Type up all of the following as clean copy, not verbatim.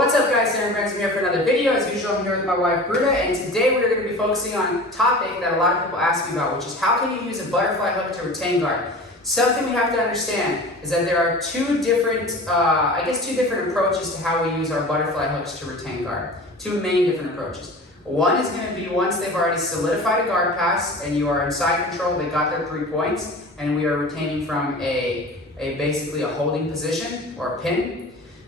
What's up guys, Aaron Branson here for another video. As usual, I'm here with my wife Bruda, and today we're going to be focusing on a topic that a lot of people ask me about, which is how can you use a butterfly hook to retain guard? Something we have to understand is that there are two different approaches to how we use our butterfly hooks to retain guard. Two main different approaches. One is going to be once they've already solidified a guard pass and you are in side control, they got their 3 points, and we are retaining from basically a holding position or a pin.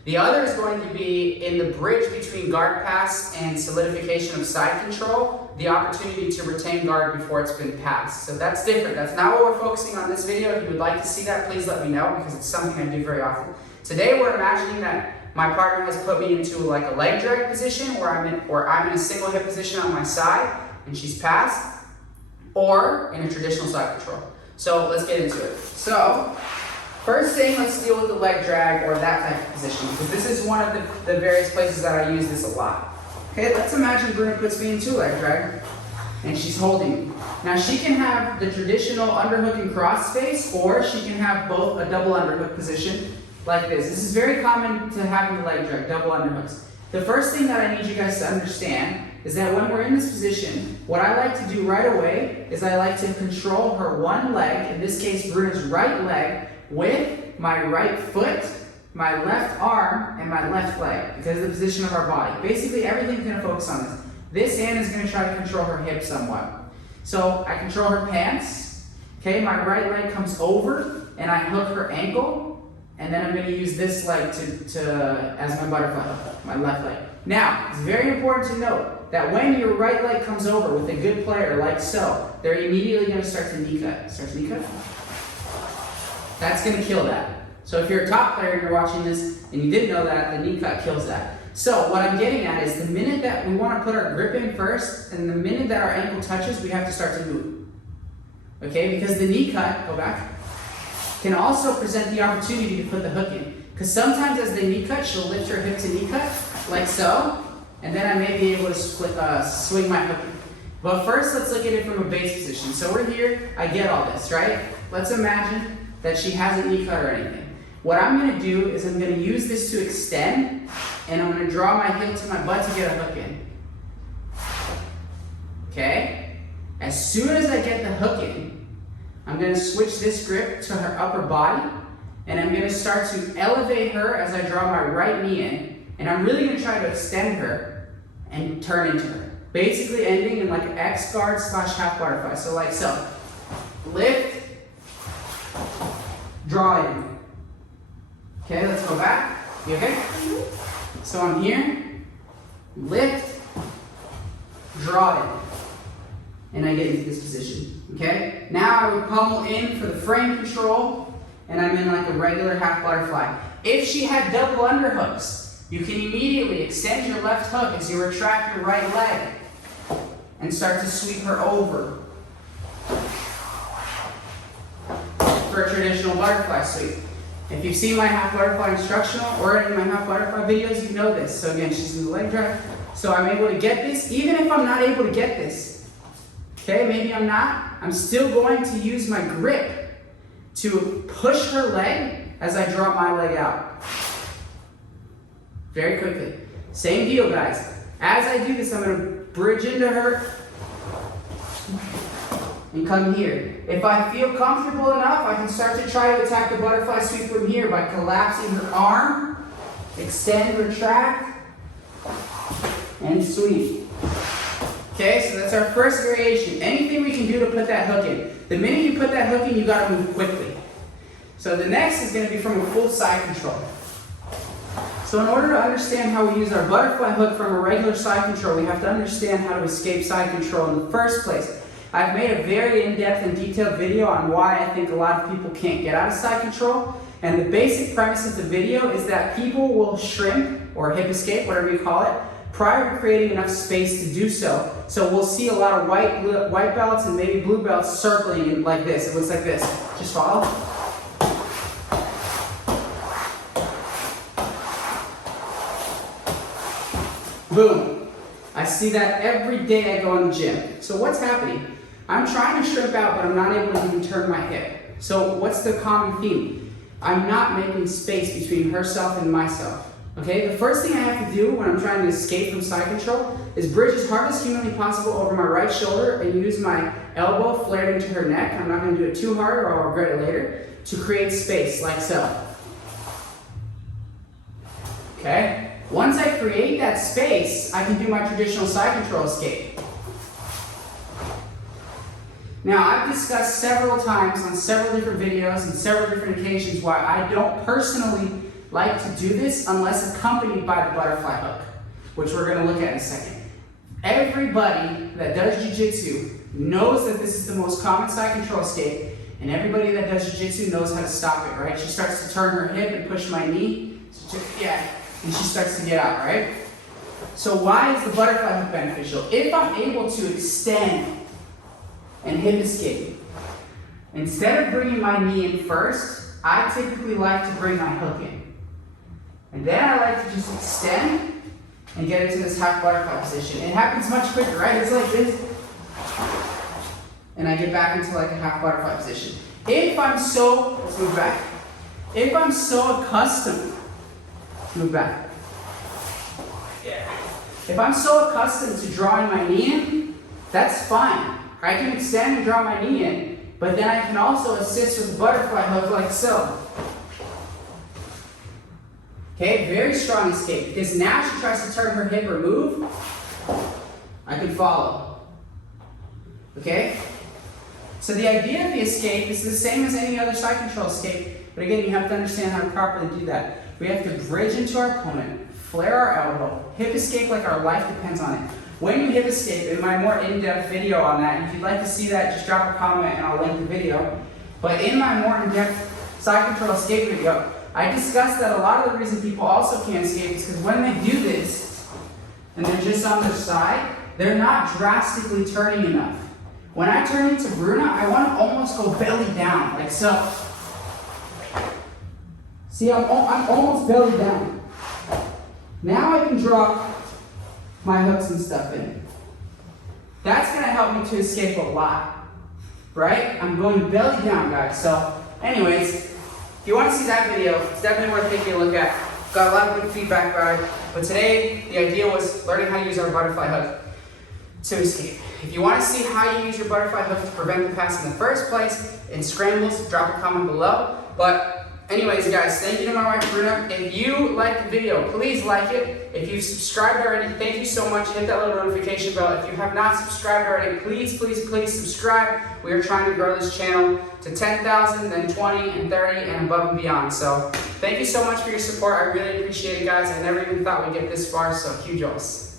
The other is going to be in the bridge between guard pass and solidification of side control, the opportunity to retain guard before it's been passed. So that's different. That's not what we're focusing on this video. If you would like to see that, please let me know because it's something I do very often. Today we're imagining that my partner has put me into like a leg drag position where I'm in a single hip position on my side and she's passed, or in a traditional side control. So let's get into it. So first thing, let's deal with the leg drag or that type of position, because this is one of the various places that I use this a lot. Okay, let's imagine Bruno puts me into leg drag and she's holding me. Now she can have the traditional underhook and cross space, or she can have both a double underhook position like this. This is very common to having the leg drag, double underhooks. The first thing that I need you guys to understand is that when we're in this position, what I like to do right away is I like to control her one leg, in this case Bruno's right leg, with my right foot, my left arm, and my left leg, because of the position of our body. Basically, everything's going to focus on this. This hand is going to try to control her hip somewhat. So I control her pants. Okay, my right leg comes over, and I hook her ankle, and then I'm going to use this leg as my butterfly hook, my left leg. Now, it's very important to note that when your right leg comes over with a good player like so, they're immediately going to start to knee cut. Start to knee cut. That's going to kill that. So if you're a top player and you're watching this and you didn't know that, the knee cut kills that. So what I'm getting at is the minute that we want to put our grip in first, and the minute that our ankle touches, we have to start to move. Okay, because the knee cut, go back, can also present the opportunity to put the hook in. Because sometimes as the knee cut, she'll lift her hip to knee cut, like so, and then I may be able to swing my hook in. But first, let's look at it from a base position. So we're here, I get all this, right? Let's imagine that she hasn't knee cut or anything. What I'm going to do is I'm going to use this to extend, and I'm going to draw my heel to my butt to get a hook in. Okay? As soon as I get the hook in, I'm going to switch this grip to her upper body, and I'm going to start to elevate her as I draw my right knee in, and I'm really going to try to extend her and turn into her. Basically ending in like an X guard / half butterfly. So like so. Lift, draw in. Okay, let's go back. You okay? So I'm here, lift, draw in, and I get into this position. Okay? Now I would pummel in for the frame control, and I'm in like a regular half butterfly. If she had double underhooks, you can immediately extend your left hook as you retract your right leg and start to sweep her over for a traditional butterfly sweep. If you've seen my half butterfly instructional or any of my half butterfly videos, you know this. So again, she's in the leg drag. So I'm able to get this, even if I'm not able to get this. Okay, maybe I'm not. I'm still going to use my grip to push her leg as I drop my leg out. Very quickly. Same deal, guys. As I do this, I'm going to bridge into her and come here. If I feel comfortable enough, I can start to try to attack the butterfly sweep from here by collapsing her arm, extend, retract, and sweep. Okay, so that's our first variation. Anything we can do to put that hook in. The minute you put that hook in, you gotta move quickly. So the next is gonna be from a full side control. So in order to understand how we use our butterfly hook from a regular side control, we have to understand how to escape side control in the first place. I've made a very in-depth and detailed video on why I think a lot of people can't get out of side control. And the basic premise of the video is that people will shrimp, or hip escape, whatever you call it, prior to creating enough space to do so. So we'll see a lot of white belts and maybe blue belts circling like this. It looks like this. Just follow. Boom. I see that every day I go in the gym. So what's happening? I'm trying to shrimp out, but I'm not able to even turn my hip. So what's the common theme? I'm not making space between herself and myself. Okay, the first thing I have to do when I'm trying to escape from side control is bridge as hard as humanly possible over my right shoulder and use my elbow flared into her neck. I'm not going to do it too hard or I'll regret it later, to create space, like so. Okay, once I create that space, I can do my traditional side control escape. Now, I've discussed several times on several different videos and several different occasions why I don't personally like to do this unless accompanied by the butterfly hook, which we're going to look at in a second. Everybody that does jiu-jitsu knows that this is the most common side control escape, and everybody that does jiu-jitsu knows how to stop it, right? She starts to turn her hip and push my knee, and she starts to get out, right? So why is the butterfly hook beneficial? If I'm able to extend and hip escape, instead of bringing my knee in first, I typically like to bring my hook in. And then I like to just extend and get into this half butterfly position. It happens much quicker, right? It's like this. And I get back into like a half butterfly position. Let's move back. If I'm so accustomed, move back. Yeah. If I'm so accustomed to drawing my knee in, that's fine. I can extend and draw my knee in, but then I can also assist with the butterfly hook like so. Okay, very strong escape, because now she tries to turn her hip or move, I can follow. Okay? So the idea of the escape is the same as any other side control escape, but again, you have to understand how to properly do that. We have to bridge into our opponent, flare our elbow, hip escape like our life depends on it. When you hip escape, in my more in-depth video on that, if you'd like to see that, just drop a comment and I'll link the video. But in my more in-depth side control escape video, I discussed that a lot of the reason people also can't escape is because when they do this, and they're just on their side, they're not drastically turning enough. When I turn into Bruna, I want to almost go belly down, like so. See, I'm almost belly down. Now I can drop my hooks and stuff in. That's going to help me to escape a lot, right? I'm going belly down, guys. So anyways, if you want to see that video, it's definitely worth taking a look at. Got a lot of good feedback about it. But today, the idea was learning how to use our butterfly hook to escape. If you want to see how you use your butterfly hook to prevent the pass in the first place, in scrambles, drop a comment below. But anyways, guys, thank you to my wife, Bruna. If you like the video, please like it. If you've subscribed already, thank you so much. Hit that little notification bell. If you have not subscribed already, please, please, please subscribe. We are trying to grow this channel to 10,000, then 20, and 30, and above and beyond. So thank you so much for your support. I really appreciate it, guys. I never even thought we'd get this far, so huge-os.